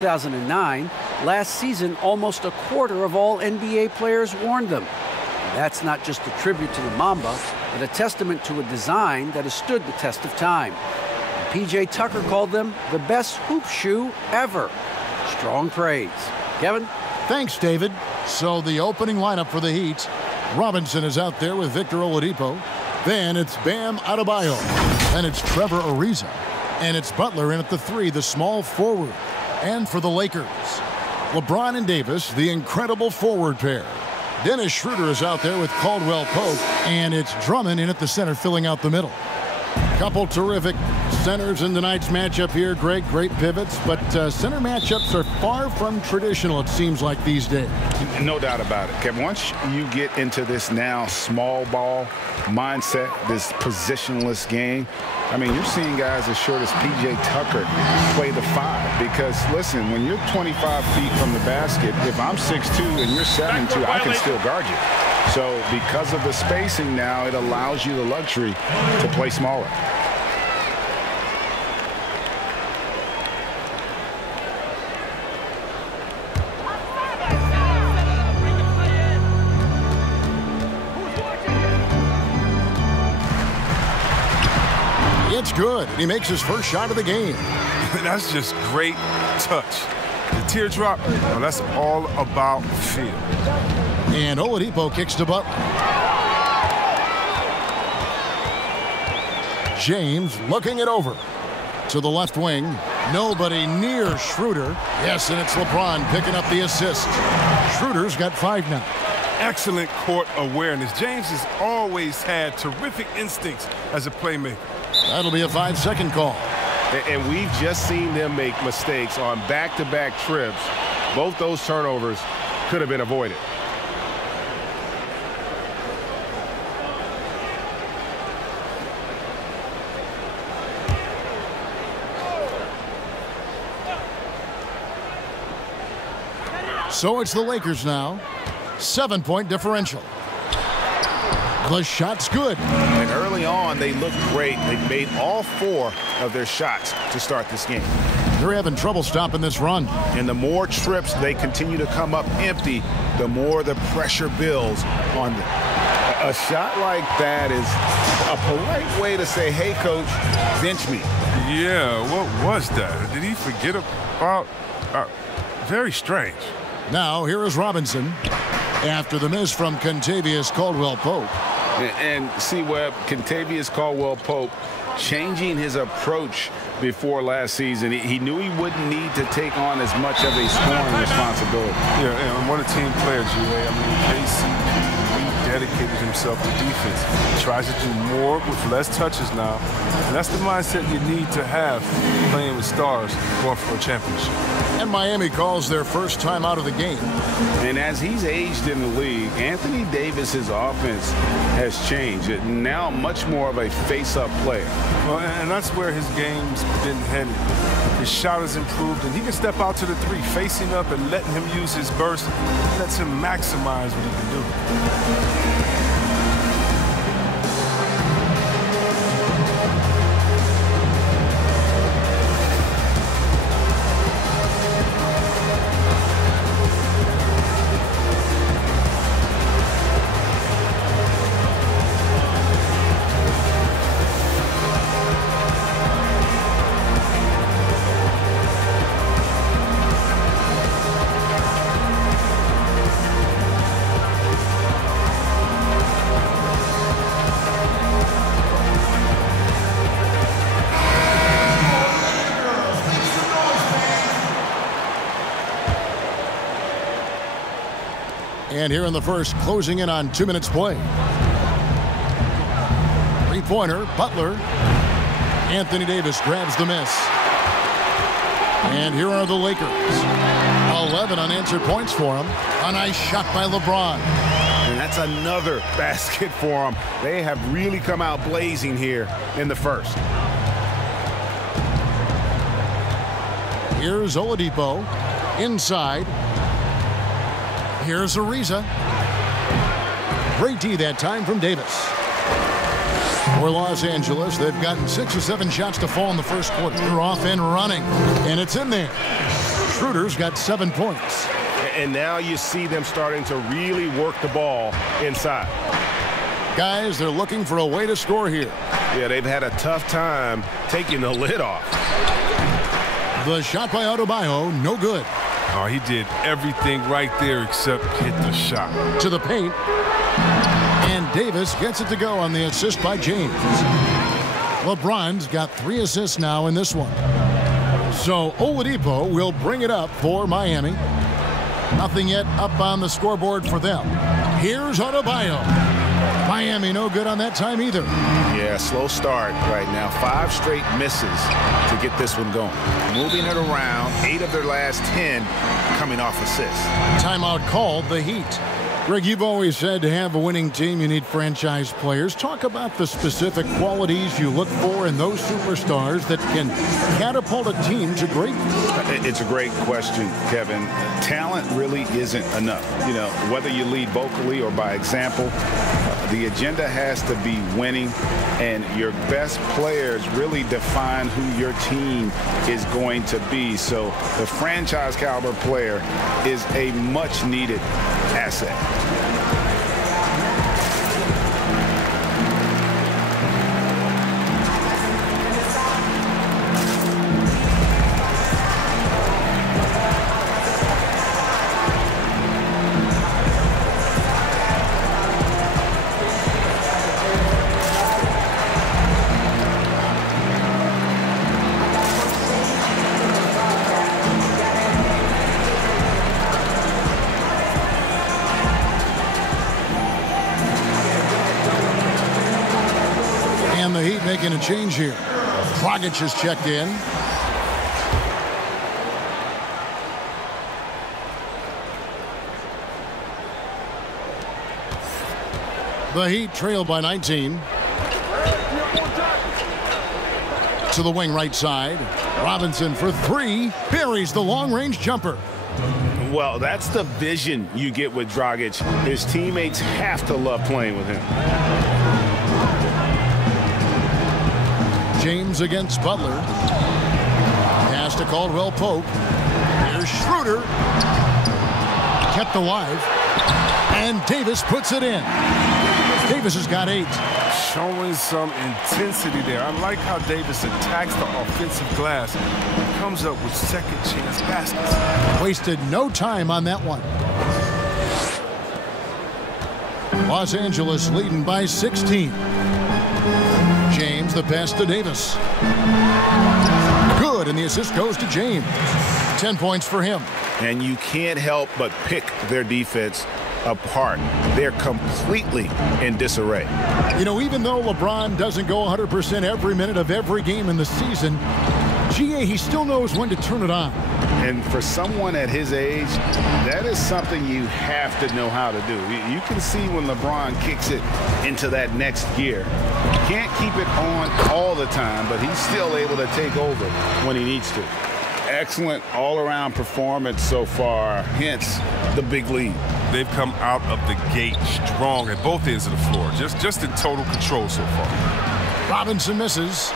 2009, last season, almost a quarter of all NBA players warned them. And that's not just a tribute to the Mamba, but a testament to a design that has stood the test of time. And P.J. Tucker called them the best hoop shoe ever. Strong praise. Kevin? Thanks, David. So the opening lineup for the Heat. Robinson is out there with Victor Oladipo. Then it's Bam Adebayo. Then it's Trevor Ariza. And it's Butler in at the 3, the small forward. And for the Lakers, LeBron and Davis, the incredible forward pair. Dennis Schroeder is out there with Caldwell Pope. And it's Drummond in at the center filling out the middle. Couple terrific centers in tonight's matchup here, Greg. Great pivots, but center matchups are far from traditional, it seems like, these days. No doubt about it, Kevin. Once you get into this now small ball mindset, this positionless game, I mean, you're seeing guys as short as P.J. Tucker play the 5. Because, listen, when you're 25 feet from the basket, if I'm 6'2" and you're 7'2", I can still guard you. So because of the spacing now, it allows you the luxury to play smaller. It's good. He makes his first shot of the game. That's just great touch. The teardrop, well, that's all about feel. And Oladipo kicks to Butler. James looking it over. To the left wing. Nobody near Schroeder. Yes, and it's LeBron picking up the assist. Schroeder's got 5 now. Excellent court awareness. James has always had terrific instincts as a playmaker. That'll be a 5-second call. And we've just seen them make mistakes on back-to-back trips. Both those turnovers could have been avoided. So it's the Lakers now. 7-point differential. The shot's good. And early on, they looked great. They made all 4 of their shots to start this game. They're having trouble stopping this run. And the more trips they continue to come up empty, the more the pressure builds on them. A shot like that is a polite way to say, hey, coach, bench me. Yeah, what was that? Did he forget about? Very strange. Now, here is Robinson. After the miss from Kentavious Caldwell-Pope. And see, Webb, Kentavious Caldwell-Pope changing his approach before last season. He knew he wouldn't need to take on as much of a scoring responsibility. Yeah, and what a team player, G.A. I mean, KCP dedicated himself to defense. He tries to do more with less touches now. And that's the mindset you need to have playing with stars going for a championship. And Miami calls their first time out of the game. And as he's aged in the league, Anthony Davis's offense has changed. Now much more of a face-up player. Well, and that's where his game's been headed. His shot has improved, and he can step out to the 3, facing up and letting him use his burst. It lets him maximize what he can do. And here in the first, closing in on 2 minutes play. 3-pointer, Butler. Anthony Davis grabs the miss. And here are the Lakers. 11 unanswered points for them. A nice shot by LeBron. And that's another basket for them. They have really come out blazing here in the first. Here's Oladipo. Inside. Here's Ariza. Great D that time from Davis. For Los Angeles, they've gotten 6 or 7 shots to fall in the first quarter. They're off and running, and it's in there. Schroeder's got 7 points. And now you see them starting to really work the ball inside. Guys, they're looking for a way to score here. Yeah, they've had a tough time taking the lid off. The shot by Adebayo, no good. Oh, he did everything right there except hit the shot. To the paint. And Davis gets it to go on the assist by James. LeBron's got 3 assists now in this one. So Oladipo will bring it up for Miami. Nothing yet up on the scoreboard for them. Here's Adebayo. Miami no good on that time either. Yeah, slow start right now. 5 straight misses to get this one going. Moving it around, 8 of their last 10 coming off assists. Timeout called, the Heat. Greg, you've always said to have a winning team, you need franchise players. Talk about the specific qualities you look for in those superstars that can catapult a team to greatness. It's a great question, Kevin. Talent really isn't enough. You know, whether you lead vocally or by example, the agenda has to be winning, and your best players really define who your team is going to be. So the franchise caliber player is a much needed asset. Making a change here. Dragic has checked in. The Heat trail by 19. To the wing right side. Robinson for 3. Buries the long-range jumper. Well, that's the vision you get with Dragic. His teammates have to love playing with him. James against Butler. Pass to Caldwell Pope. Here's Schroeder. Kept alive. And Davis puts it in. Davis has got 8. Showing some intensity there. I like how Davis attacks the offensive glass and comes up with second chance baskets. Wasted no time on that one. Los Angeles leading by 16. James, the pass to Davis. Good, and the assist goes to James. 10 points for him. And you can't help but pick their defense apart. They're completely in disarray. You know, even though LeBron doesn't go 100% every minute of every game in the season, GA, he still knows when to turn it on. And for someone at his age, that is something you have to know how to do. You can see when LeBron kicks it into that next gear. Can't keep it on all the time, but he's still able to take over when he needs to. Excellent all-around performance so far, hence the big lead. They've come out of the gate strong at both ends of the floor, just in total control so far. Robinson misses.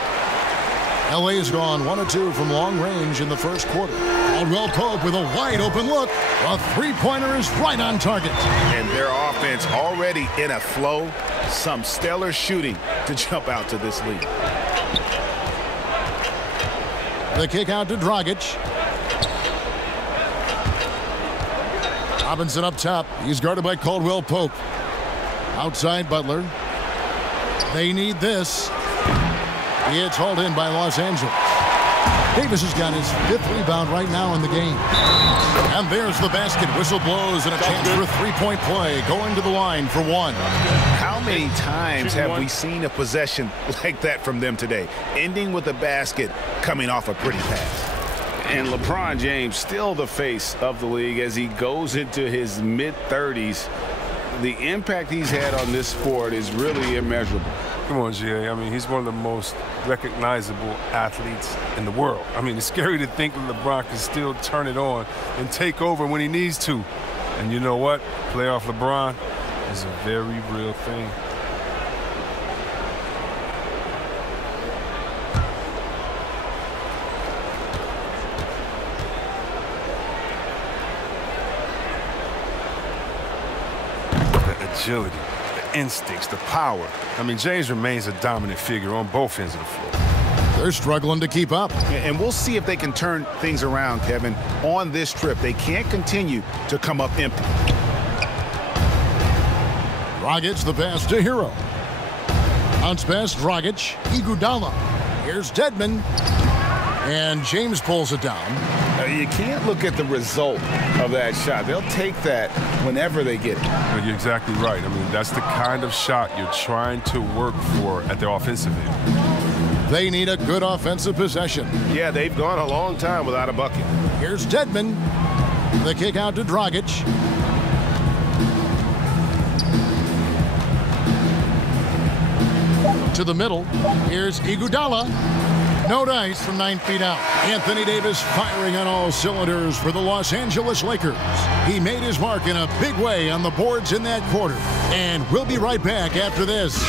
LA has gone 1 of 2 from long range in the first quarter. Caldwell Pope with a wide open look. A three-pointer is right on target. And their offense already in a flow. Some stellar shooting to jump out to this lead. The kick out to Dragic. Robinson up top. He's guarded by Caldwell Pope. Outside Butler. They need this. It's hauled in by Los Angeles. Davis has got his 5th rebound right now in the game. And there's the basket. Whistle blows and a chance for a three-point play. Going to the line for 1. How many times have we seen a possession like that from them today? Ending with a basket coming off a pretty pass. And LeBron James still the face of the league as he goes into his mid-30s. The impact he's had on this sport is really immeasurable. Come on, GA. I mean, he's one of the most recognizable athletes in the world. I mean, it's scary to think that LeBron can still turn it on and take over when he needs to. And you know what? Playoff LeBron is a very real thing. agility, the instincts, the power. I mean, James remains a dominant figure on both ends of the floor. They're struggling to keep up. And we'll see if they can turn things around, Kevin, on this trip. They can't continue to come up empty. Dragic the pass to Hero. Bounce pass, Dragic. Iguodala. Here's Dedmon. And James pulls it down. You can't look at the result of that shot. They'll take that whenever they get it. Well, you're exactly right. I mean, that's the kind of shot you're trying to work for at their offensive end. They need a good offensive possession. Yeah, they've gone a long time without a bucket. Here's Dedmon. The kick out to Dragic. To the middle. Here's Iguodala. No dice from 9 feet out. Anthony Davis firing on all cylinders for the Los Angeles Lakers. He made his mark in a big way on the boards in that quarter. And we'll be right back after this.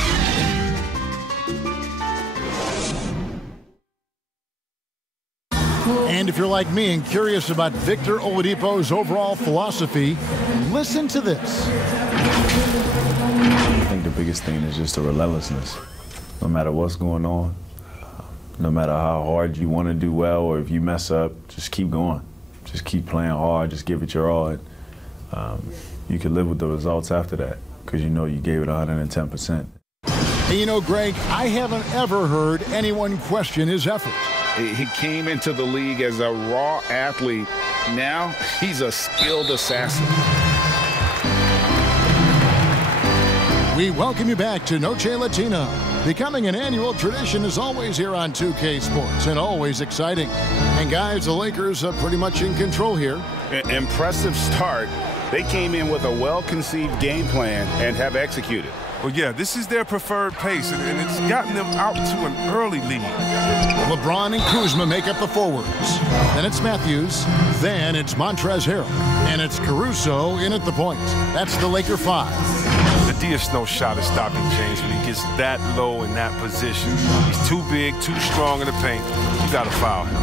And if you're like me and curious about Victor Oladipo's overall philosophy, listen to this. I think the biggest thing is just the relentlessness. No matter what's going on, no matter how hard you want to do well, or if you mess up, just keep going. Just keep playing hard, just give it your all. And, you can live with the results after that because you know you gave it 110%. And you know, Greg, I haven't ever heard anyone question his effort. He came into the league as a raw athlete. Now he's a skilled assassin. We welcome you back to Noche Latina. Becoming an annual tradition is always here on 2K Sports and always exciting. And guys, the Lakers are pretty much in control here. Impressive start. They came in with a well-conceived game plan and have executed. Well, yeah, this is their preferred pace, and it's gotten them out to an early lead. LeBron and Kuzma make up the forwards. Then it's Matthews. Then it's Montrezl Harrell. And it's Caruso in at the point. That's the Laker 5. The Diaz no shot is stopping James when he gets that low in that position. He's too big, too strong in the paint. You got to foul him.